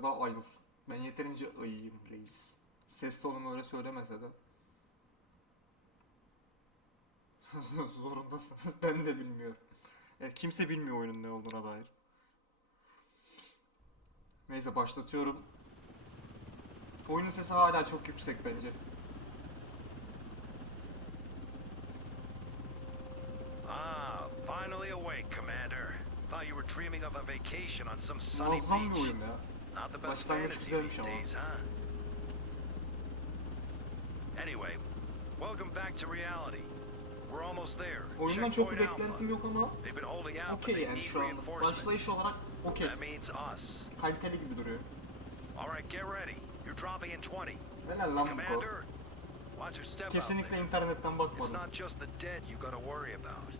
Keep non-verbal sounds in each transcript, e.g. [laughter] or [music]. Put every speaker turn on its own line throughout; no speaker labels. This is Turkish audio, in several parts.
biraz daha ayıl. Ben yeterince ayıyım reis. Ses tonum öyle söylemese de. [laughs] Zorundasınız. Ben de bilmiyorum. Evet, kimse bilmiyor oyunun ne olduğuna dair. Neyse başlatıyorum. Oyunun sesi hala çok yüksek bence.
Ah, finally awake, Commander. Thought you were dreaming of a vacation on some sunny
Muazzam bir
beach.
oyun ya.
Not the best
Başlangıç
fantasy
güzelmiş
these
ama.
days, huh? Anyway, welcome back to reality. We're almost there.
Oyundan çok bir
Checkpoint Alpha.
beklentim yok ama
They've been holding out, but
okey
they
yani
need
şu anda.
reinforcements.
Başlayış olarak okey.
That means us.
Kaliteli gibi duruyor.
All right, get ready. You're dropping in 20.
Helal lan bu
Commander, watch your step out
Kesinlikle
there.
internetten
It's
bakmadım.
not just the dead you gotta worry about.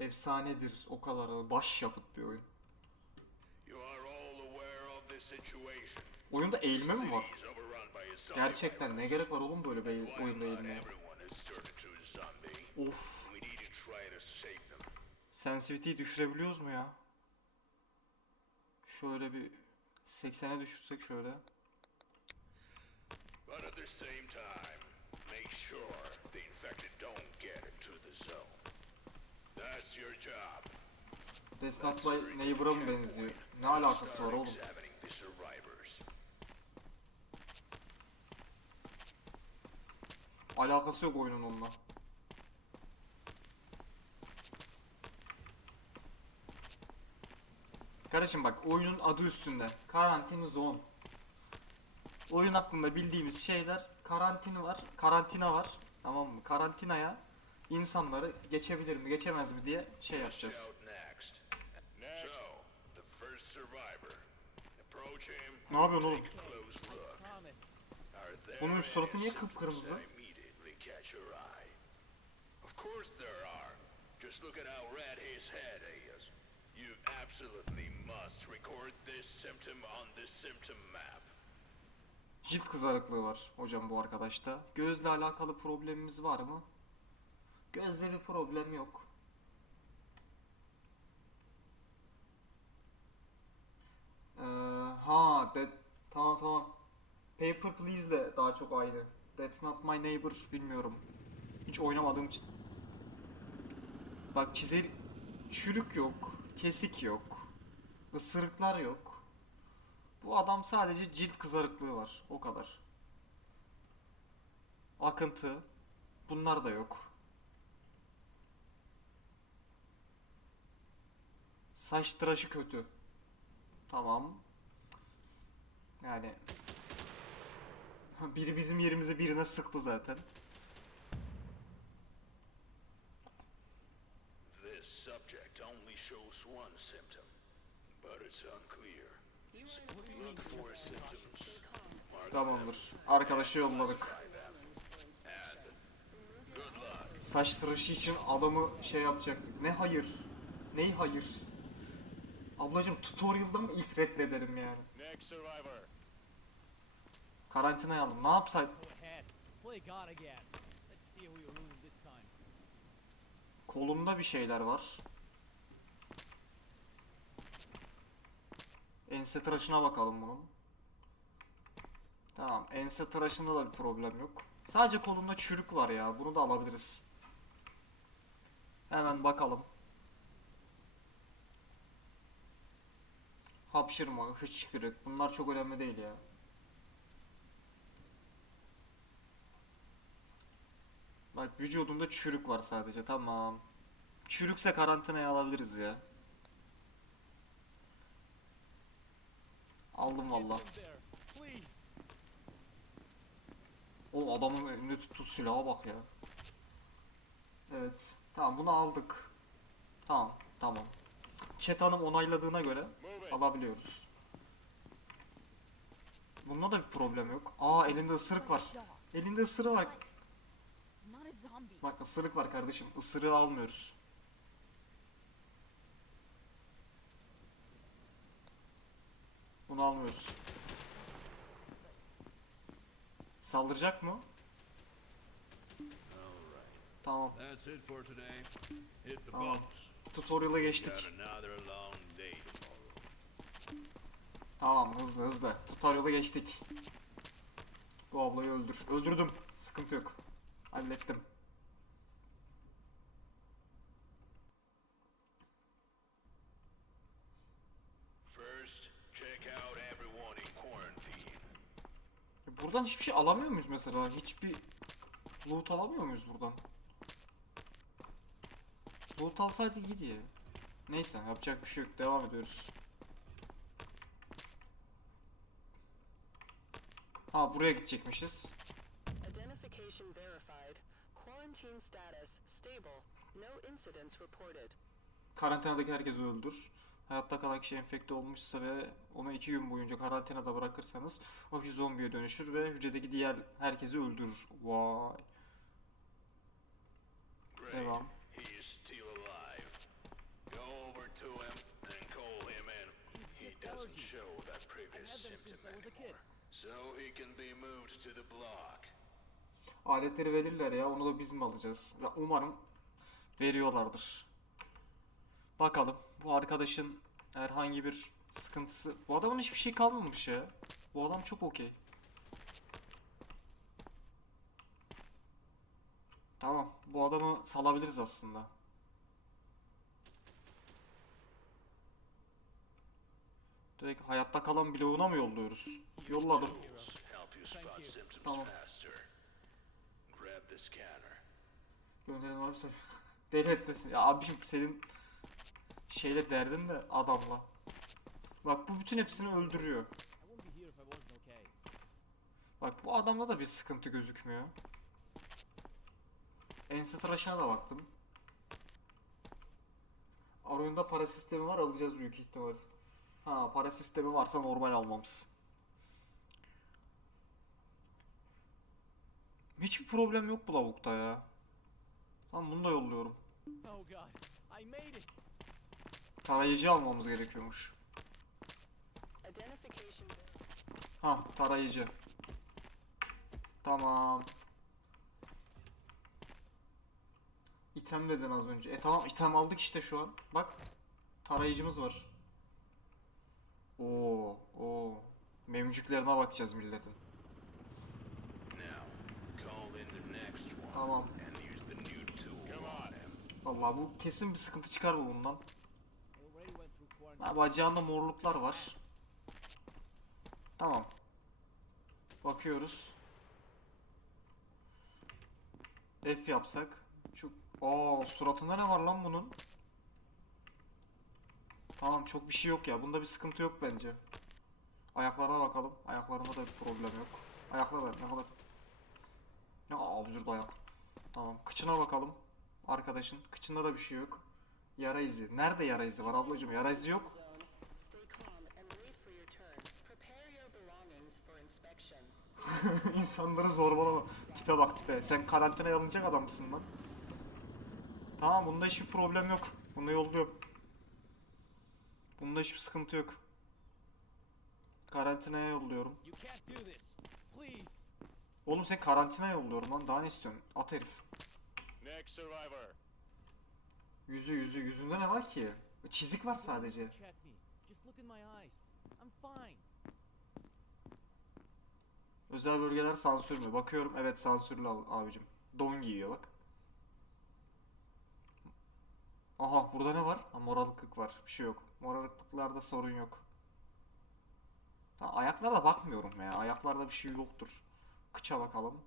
Efsanedir o kadar baş yapıt bir oyun. Oyunda eğilme mi var? Gerçekten ne gerek var oğlum böyle bir oyunda eğilmeye? Of. Sensitivity'yi düşürebiliyoruz mu ya? Şöyle bir 80'e düşürsek şöyle.
But at the same time, make sure the infected don't get into the zone. That's your job.
Death Not by Neighbor'a mı benziyor? Ne alakası var oğlum? Alakası yok oyunun onunla. Kardeşim bak oyunun adı üstünde. Karantin zone. Oyun hakkında bildiğimiz şeyler karantin var, karantina var. Tamam mı? Karantinaya insanları geçebilir mi, geçemez mi diye şey yapacağız. Ne yapıyorsun oğlum? Bunun suratı
any
niye kıpkırmızı?
Just look at how red his head is. You absolutely must record this symptom on the symptom map.
Cilt kızarıklığı var hocam bu arkadaşta. Gözle alakalı problemimiz var mı? Gözle bir problem yok. Ee, ha, that, tamam tamam. Paper Please'le daha çok aynı. That's not my neighbor bilmiyorum. Hiç oynamadığım için. Bak çizer çürük yok, kesik yok, ısırıklar yok. Bu adam sadece cilt kızarıklığı var. O kadar. Akıntı. Bunlar da yok. Saç tıraşı kötü. Tamam. Yani [laughs] biri bizim yerimize birine sıktı zaten.
This subject only shows one symptom, but it's unclear. Look for symptoms.
Tamamdır. Arkadaşı yolladık. Saç tıraşı için adamı şey yapacaktık. Ne hayır? Neyi hayır? Ablacım tutorial'da mı ilk reddederim yani?
Next survivor.
Karantinaya aldım. Ne yapsaydım? Kolunda bir şeyler var. Ense tıraşına bakalım bunun. Tamam, ense tıraşında da bir problem yok. Sadece kolunda çürük var ya, bunu da alabiliriz. Hemen bakalım. Hapşırma, hıçkırık, bunlar çok önemli değil ya. Bak vücudunda çürük var sadece, tamam. Çürükse karantinaya alabiliriz ya. Aldım valla. O adamın elinde tuttuğu silaha bak ya. Evet. Tamam bunu aldık. Tamam. Tamam. Chat Hanım onayladığına göre alabiliyoruz. Bunda da bir problem yok. Aa elinde ısırık var. Elinde ısırığı var. Bak ısırık var kardeşim. Isırığı almıyoruz. Bunu almıyoruz. Saldıracak mı? Tamam. Tamam. Tutorial'a geçtik. Tamam hızlı hızlı. Tutorial'a geçtik. Bu ablayı öldür. Öldürdüm. Sıkıntı yok. Hallettim. Buradan hiçbir şey alamıyor muyuz mesela? Hiçbir loot alamıyor muyuz buradan? Loot alsaydı iyiydi ya. Neyse yapacak bir şey yok. Devam ediyoruz. Ha buraya gidecekmişiz.
Identification verified. Quarantine status stable. No incidents reported.
Karantinadaki herkesi öldür. Hayatta kalan kişi enfekte olmuşsa ve onu iki gün boyunca karantinada bırakırsanız o kişi zombiye dönüşür ve hücredeki diğer herkesi öldürür. Vay. Devam.
He is still alive. Go over to him and call him in. He doesn't
allergies.
show that previous symptom anymore. So he can be moved to the block.
Aletleri verirler ya onu da biz mi alacağız? Ya umarım veriyorlardır. Bakalım bu arkadaşın herhangi bir sıkıntısı... Bu adamın hiçbir şey kalmamış ya. Bu adam çok okey. Tamam bu adamı salabiliriz aslında. Direkt hayatta kalan bloğuna mı yolluyoruz? Yolladım. Tamam. Gönderin varsa [laughs] deli etmesin. Ya abiciğim senin şeyle derdin de adamla. Bak bu bütün hepsini öldürüyor. Bak bu adamda da bir sıkıntı gözükmüyor. Ense tıraşına da baktım. Oyunda para sistemi var alacağız büyük ihtimal. Ha para sistemi varsa normal almamız. Hiçbir problem yok bu lavukta ya. Tamam bunu da yolluyorum.
Oh god, I made it!
Tarayıcı almamız gerekiyormuş. Ha tarayıcı. Tamam. İtem dedin az önce. E tamam item aldık işte şu an. Bak. Tarayıcımız var. Oo, oo. Memcüklerine bakacağız milletin. Tamam. Vallahi bu kesin bir sıkıntı çıkar mı bundan? Ha, bacağında morluklar var. Tamam. Bakıyoruz. F yapsak. Şu Aa suratında ne var lan bunun? Tamam çok bir şey yok ya. Bunda bir sıkıntı yok bence. Ayaklarına bakalım. Ayaklarında da bir problem yok. Ayaklar da ne kadar ne absürt ayak. Tamam. Kıçına bakalım. Arkadaşın. Kıçında da bir şey yok. Yara izi. Nerede yara izi var ablacığım? Yara izi yok. [laughs] İnsanları zorbalama. Tipe bak tipe. Sen karantinaya alınacak adam mısın lan? Tamam bunda hiçbir problem yok. Bunu yolluyorum. Bunda hiçbir sıkıntı yok. Karantinaya yolluyorum. Oğlum sen karantinaya yolluyorum lan. Daha ne istiyorsun? At herif. Yüzü yüzü. Yüzünde ne var ki? Çizik var sadece. Özel bölgeler sansür mü? Bakıyorum. Evet sansürlü ab- abicim. Don giyiyor bak. Aha burada ne var? Ha, moralıklık var. Bir şey yok. Moralıklıklarda sorun yok. Ha, ayaklara bakmıyorum ya. Ayaklarda bir şey yoktur. Kıça bakalım.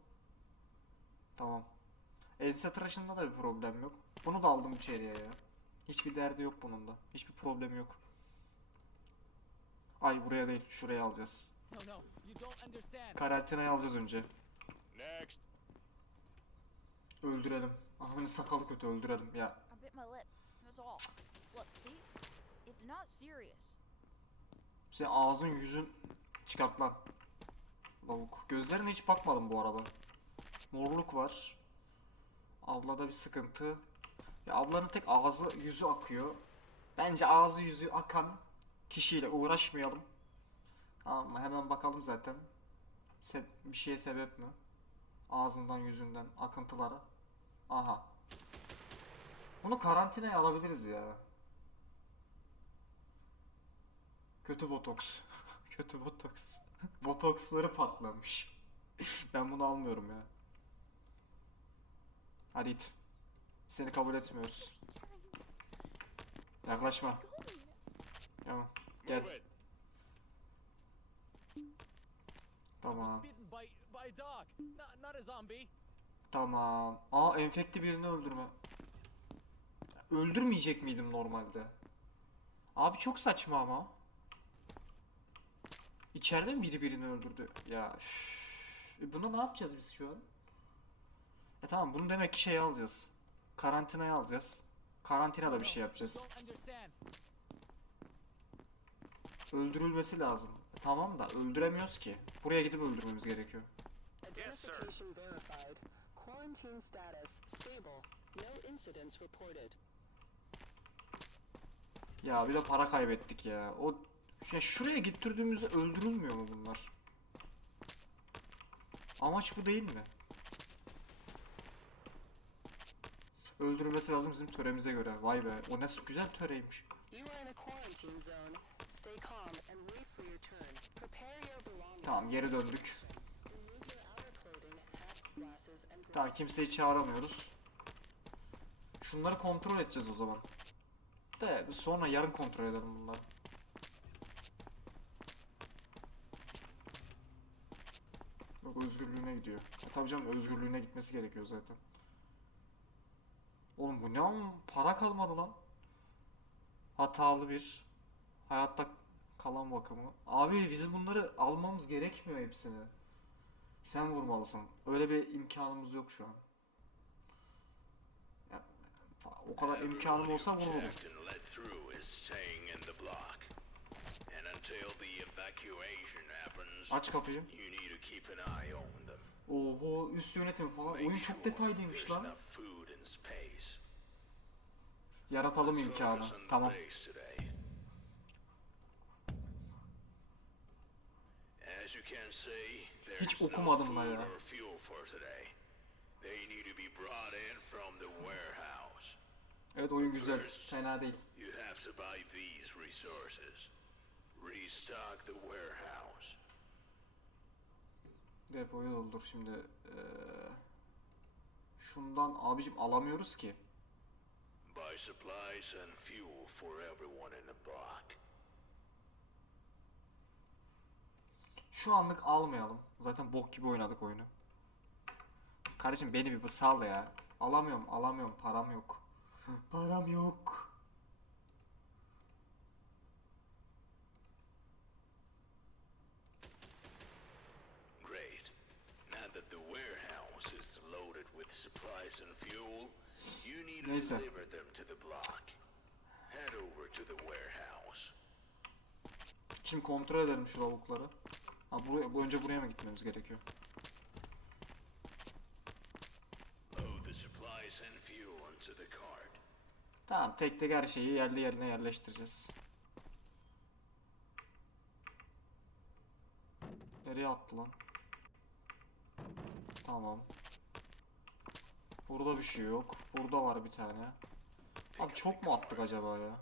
Tamam. Ense tıraşında da bir problem yok. Bunu da aldım içeriye ya. Hiçbir derdi yok bunun da. Hiçbir problemi yok. Ay buraya değil. Şuraya alacağız. Karantinaya alacağız önce.
Next.
Öldürelim. Ahmet'in sakalı kötü öldürelim ya.
All. Look, see? It's not serious.
Sen ağzın yüzün çıkart lan. Lavuk. Gözlerine hiç bakmadım bu arada. Morluk var. Ablada bir sıkıntı. Ya ablanın tek ağzı yüzü akıyor. Bence ağzı yüzü akan kişiyle uğraşmayalım. Ama hemen bakalım zaten. Se- bir şeye sebep mi? Ağzından yüzünden akıntılara. Aha. Bunu karantinaya alabiliriz ya. Kötü botoks. [laughs] Kötü botoks. [laughs] Botoksları patlamış. [laughs] ben bunu almıyorum ya. Hadi it. Seni kabul etmiyoruz. Yaklaşma. Tamam. Gel. Tamam. Tamam. Aa enfekte birini öldürme. Öldürmeyecek miydim normalde? Abi çok saçma ama. İçeride mi biri birini öldürdü? Ya üf. E buna ne yapacağız biz şu an? E tamam bunu demek ki şey alacağız. Karantinaya alacağız. Karantinada bir şey yapacağız. Öldürülmesi lazım. E tamam da öldüremiyoruz ki. Buraya gidip öldürmemiz gerekiyor.
Yes, sir.
Ya bir de para kaybettik ya. O ya şuraya gittirdiğimizde öldürülmüyor mu bunlar? Amaç bu değil mi? Öldürülmesi lazım bizim töremize göre. Vay be. O nasıl güzel töreymiş. Tamam geri döndük. Tamam kimseyi çağıramıyoruz. Şunları kontrol edeceğiz o zaman. De biz sonra yarın kontrol edelim bunları. Bak özgürlüğüne gidiyor. E tabii canım özgürlüğüne gitmesi gerekiyor zaten. Oğlum bu ne am para kalmadı lan. Hatalı bir hayatta kalan bakımı. Abi bizim bunları almamız gerekmiyor hepsini. Sen vurmalısın. Öyle bir imkanımız yok şu an. Ya, o kadar imkanım olsa
Everyone you
vururum.
checked and let through is staying in the block. And until the evacuation happens,
Aç kapıyı. Oho üst yönetim falan. Oyun çok detaylıymış lan. Yaratalım imkanı. Tamam.
no
okumadım
food
ya.
They need to be brought in from the warehouse.
Evet oyun güzel. Fena değil.
You have to buy these resources. Restock the warehouse.
Depoyu doldur şimdi. Ee, şundan abicim alamıyoruz ki.
Buy supplies and fuel for everyone in the block.
Şu anlık almayalım. Zaten bok gibi oynadık oyunu. Kardeşim beni bir sal ya. Alamıyorum, alamıyorum. Param yok. Param yok.
Great. Now that the warehouse is loaded with supplies and fuel, you need to
Neyse.
deliver them to the block. Head over to the warehouse.
Şimdi kontrol edelim şu lavukları. Ha buraya, bu önce buraya mı gitmemiz gerekiyor?
Load the supplies and fuel onto the cart.
Tamam tek tek her şeyi yerli yerine yerleştireceğiz. Nereye attı lan? Tamam. Burada bir şey yok. Burada var bir tane. Abi çok mu attık acaba ya?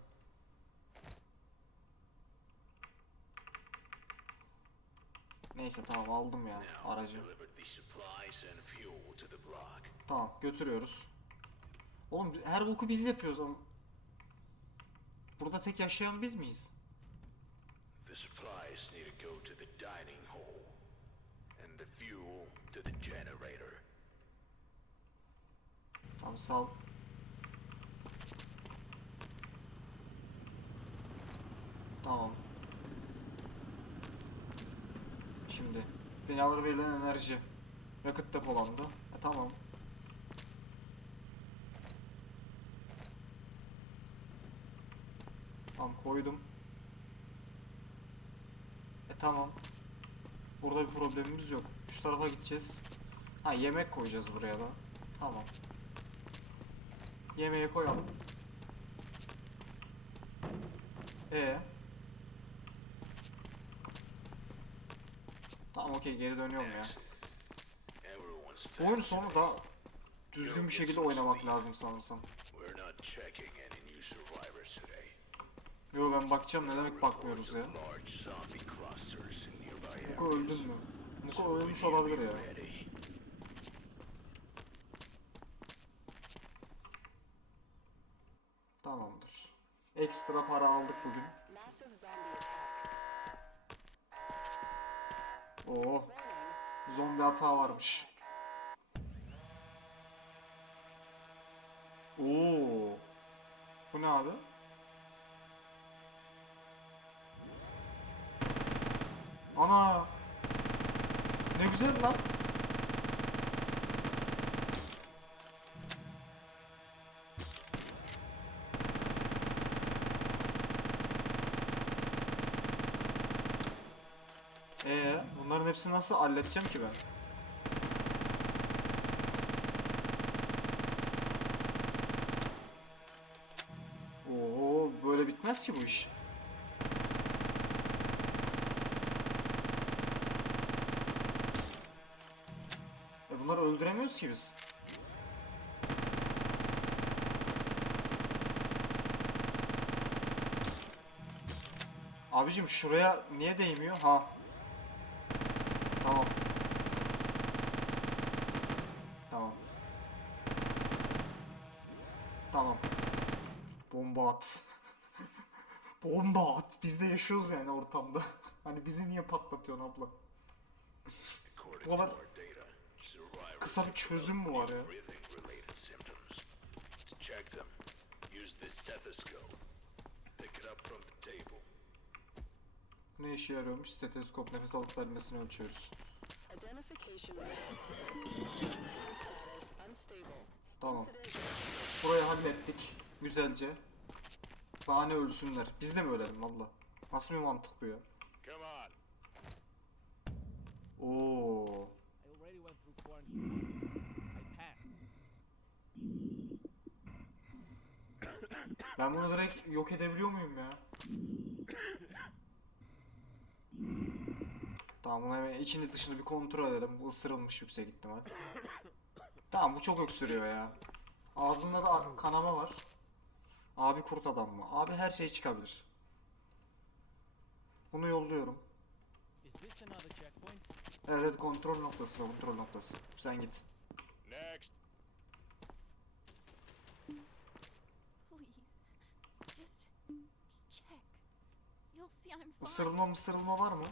Neyse tamam aldım ya aracı. Tamam götürüyoruz. Oğlum her boku biz yapıyoruz ama. Burada tek yaşayan biz miyiz?
The supplies need to go to the dining hall. And the fuel to the generator.
Tamam sal. Tamam. Şimdi binalara verilen enerji yakıt depolandı. E, tamam. Tamam koydum. E tamam. Burada bir problemimiz yok. Şu tarafa gideceğiz. Ha yemek koyacağız buraya da. Tamam. Yemeği koyalım. E. Tamam okey geri dönüyorum ya. Oyun sonu daha düzgün bir şekilde oynamak lazım sanırsam.
We're not checking any new survivors today.
Yo ben bakacağım ne demek bakmıyoruz ya. Muko öldün mü? Muko ölmüş olabilir ya. Tamamdır. Ekstra para aldık bugün. Oo, zombi hata varmış. Oo. Bu ne abi? Ana. Ne güzel lan. Ee, bunların hepsini nasıl halledeceğim ki ben? Oo, böyle bitmez ki bu iş. Öldüremiyoruz ki biz. Abicim şuraya niye değmiyor? Ha. Tamam. Tamam. Tamam. Bomba at. [laughs] Bomba at. Biz de yaşıyoruz yani ortamda. [laughs] hani bizi niye patlatıyorsun abla? Bu kadar kısa bir çözüm mü var ya?
breathing-related symptoms. To check them, use this stethoscope. Pick it up from the table.
Ne işe yarıyormuş? Steteskop nefes alıp vermesini ölçüyoruz. Tamam. Burayı hallettik. Güzelce. Daha ne ölsünler. Biz de mi ölelim abla? Nasıl bir mantık bu ya? Oo. Ben bunu direkt yok edebiliyor muyum ya? Tamam bunu hemen içini dışını bir kontrol edelim. Bu ısırılmış yüksek ihtimal. Tamam bu çok öksürüyor ya. Ağzında da kanama var. Abi kurt adam mı? Abi her şey çıkabilir. Bunu yolluyorum.
Is this another checkpoint?
Evet kontrol noktası kontrol noktası. Sen git.
Next.
Isırılma mısırılma var mı?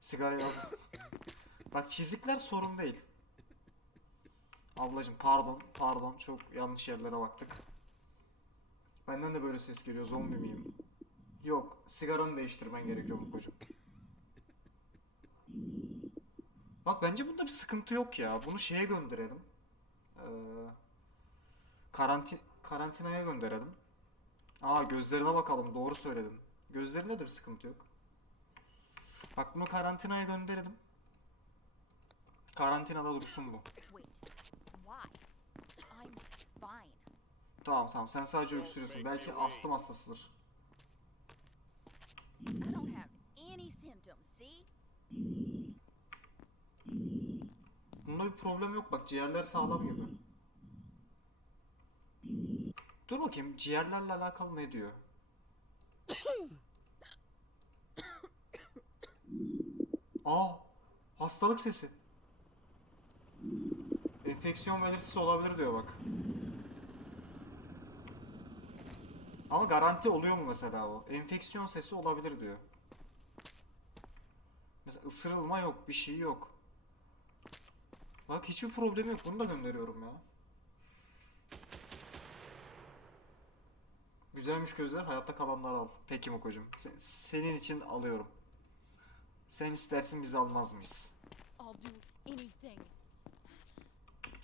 Sigara yaz. [laughs] Bak çizikler sorun değil. Ablacım pardon, pardon çok yanlış yerlere baktık. Benden de böyle ses geliyor, zombi miyim? Yok, sigaranı değiştirmen gerekiyor Mukocuğum. Bak bence bunda bir sıkıntı yok ya. Bunu şeye gönderelim. Ee, karantin karantinaya gönderelim. Aa gözlerine bakalım, doğru söyledim. Gözlerinde de bir sıkıntı yok. Bak bunu karantinaya gönderelim. Karantinada dursun bu. Tamam tamam sen sadece öksürüyorsun. Belki astım hastasıdır.
I don't have any symptoms, see?
Problem yok bak ciğerler sağlam gibi. Dur bakayım ciğerlerle alakalı ne diyor? [coughs] Aa hastalık sesi. Enfeksiyon belirtisi olabilir diyor bak. Ama garanti oluyor mu mesela o? Enfeksiyon sesi olabilir diyor. Mesela ısırılma yok, bir şey yok. Bak hiçbir problem yok. Bunu da gönderiyorum ya. Güzelmiş gözler. Hayatta kalanları al. Peki Mokocuğum. Se- senin için alıyorum. Sen istersin biz almaz mıyız?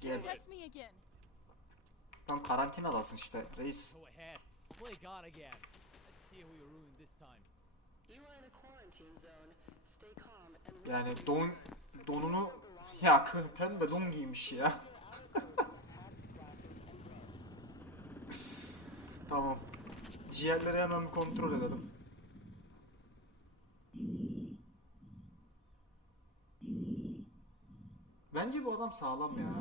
Gel.
Test me again.
Tam karantinadasın işte reis. Yani don donunu ya pembe don giymiş ya. [laughs] tamam. Ciğerleri hemen bir kontrol edelim. Bence bu adam sağlam ya.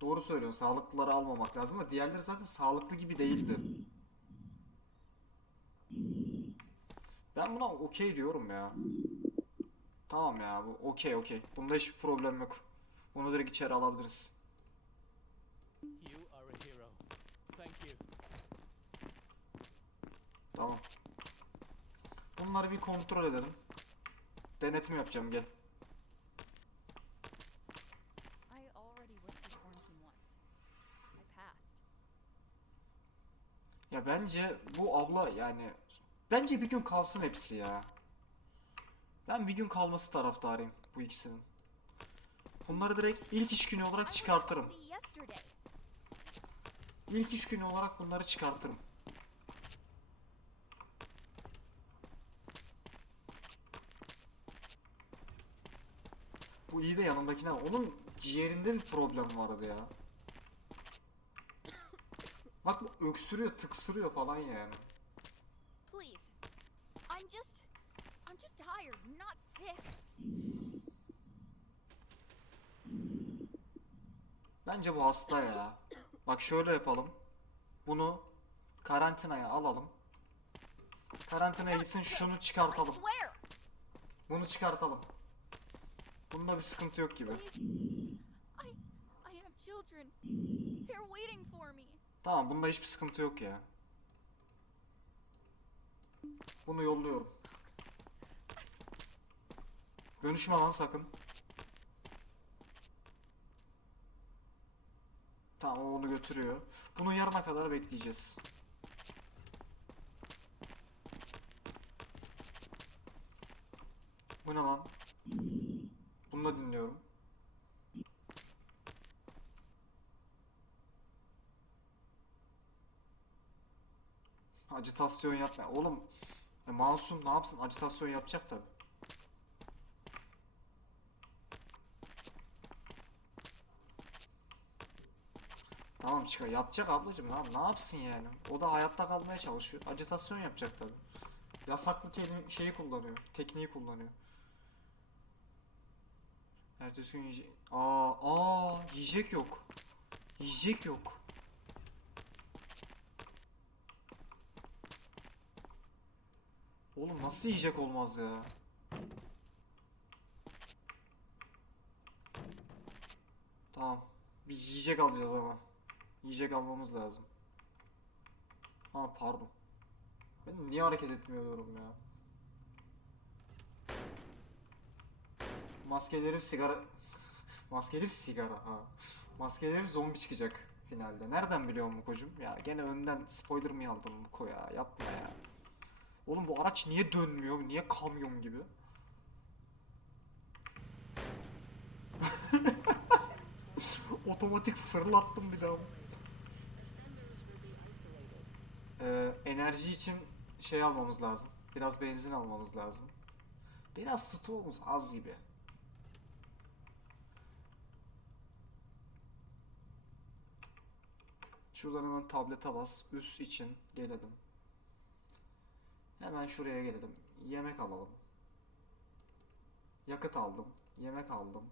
Doğru söylüyorsun. Sağlıklıları almamak lazım da diğerleri zaten sağlıklı gibi değildi. Ben buna okey diyorum ya. Tamam ya bu okey okey. Bunda hiçbir problem yok. Bunu direkt içeri alabiliriz. Tamam. Bunları bir kontrol edelim. Denetim yapacağım gel. Ya bence bu abla yani bence bir gün kalsın hepsi ya. Ben bir gün kalması taraftarıyım bu ikisinin. Bunları direkt ilk iş günü olarak çıkartırım. İlk iş günü olarak bunları çıkartırım. Bu iyi de yanındakine onun ciğerinde bir problem vardı ya. Bak öksürüyor, tıksırıyor falan yani.
Please. I'm just. I'm just tired, not sick.
Bence bu hasta ya. Bak şöyle yapalım. Bunu karantinaya alalım. Karantinaya gitsin şunu çıkartalım. Bunu çıkartalım. Bunda bir sıkıntı yok gibi. Tamam bunda hiçbir sıkıntı yok ya. Bunu yolluyorum. Dönüşme lan sakın. Tamam onu götürüyor. Bunu yarına kadar bekleyeceğiz. Bu ne lan? Bunu da dinliyorum. Acitasyon yapma. Oğlum ya Masum ne yapsın? Acitasyon yapacak tabi. Tamam çıkar. Yapacak ablacım. Ne, ne yapsın yani? O da hayatta kalmaya çalışıyor. Acitasyon yapacak tabi. Yasaklı kelime, şeyi kullanıyor. Tekniği kullanıyor. Ertesi gün yiyecek. Aa, aa, yiyecek yok. Yiyecek yok. Oğlum nasıl yiyecek olmaz ya? Tamam. Bir yiyecek alacağız ama. Yiyecek almamız lazım. Ha pardon. Ben niye hareket etmiyorum ya? Maskeleri sigara... [laughs] Maskeleri sigara ha. Maskeleri zombi çıkacak finalde. Nereden biliyorum bu kocum? Ya gene önden spoiler mı aldım bu koya? Yapma ya. Oğlum bu araç niye dönmüyor? Niye kamyon gibi? [laughs] Otomatik fırlattım bir daha. Ee, enerji için şey almamız lazım. Biraz benzin almamız lazım. Biraz stoğumuz az gibi. Şuradan hemen tablete bas. Üst için gelelim. Hemen şuraya gelelim. Yemek alalım. Yakıt aldım. Yemek aldım.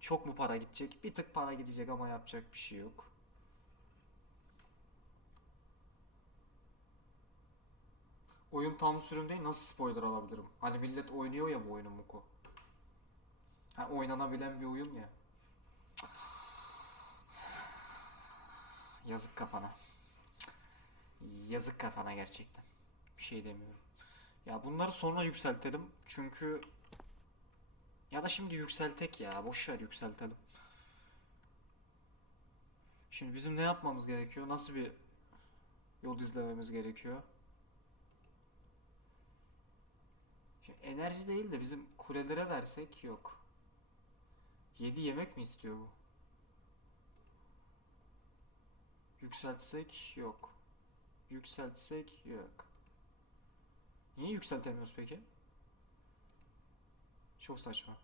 Çok mu para gidecek? Bir tık para gidecek ama yapacak bir şey yok. Oyun tam sürüm değil nasıl spoiler alabilirim? Hani millet oynuyor ya bu oyunu Muko. Ha oynanabilen bir oyun ya. Yazık kafana. Yazık kafana gerçekten. Bir şey demiyorum. Ya bunları sonra yükseltelim. Çünkü ya da şimdi yükseltek ya. Boş ver yükseltelim. Şimdi bizim ne yapmamız gerekiyor? Nasıl bir yol izlememiz gerekiyor? Şimdi enerji değil de bizim kulelere versek yok. 7 yemek mi istiyor bu? Yükseltsek yok. Yükseltsek yok. Niye yükseltemiyoruz peki? Çok saçma.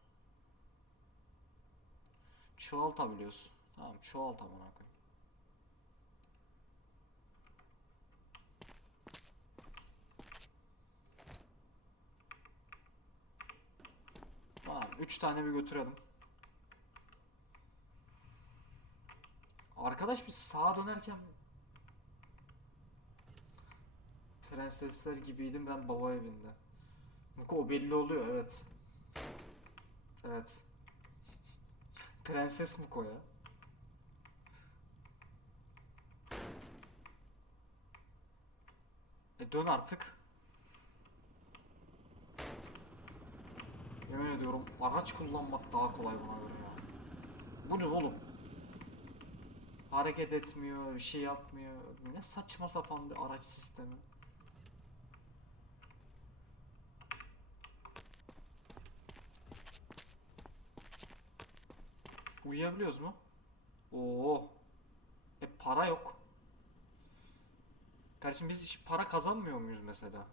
Çoğaltabiliyoruz. Tamam çoğalt amına koyayım. Tamam 3 tane bir götürelim. Arkadaş biz sağa dönerken prensesler gibiydim ben baba evinde. O belli oluyor evet. Evet. [laughs] Prenses Muko ya. E dön artık. Yemin ediyorum araç kullanmak daha kolay bana göre ya. Bu ne oğlum? Hareket etmiyor, bir şey yapmıyor. Ne saçma sapan bir araç sistemi. Uyuyabiliyoruz mu? Oo. E para yok. Kardeşim biz hiç para kazanmıyor muyuz mesela?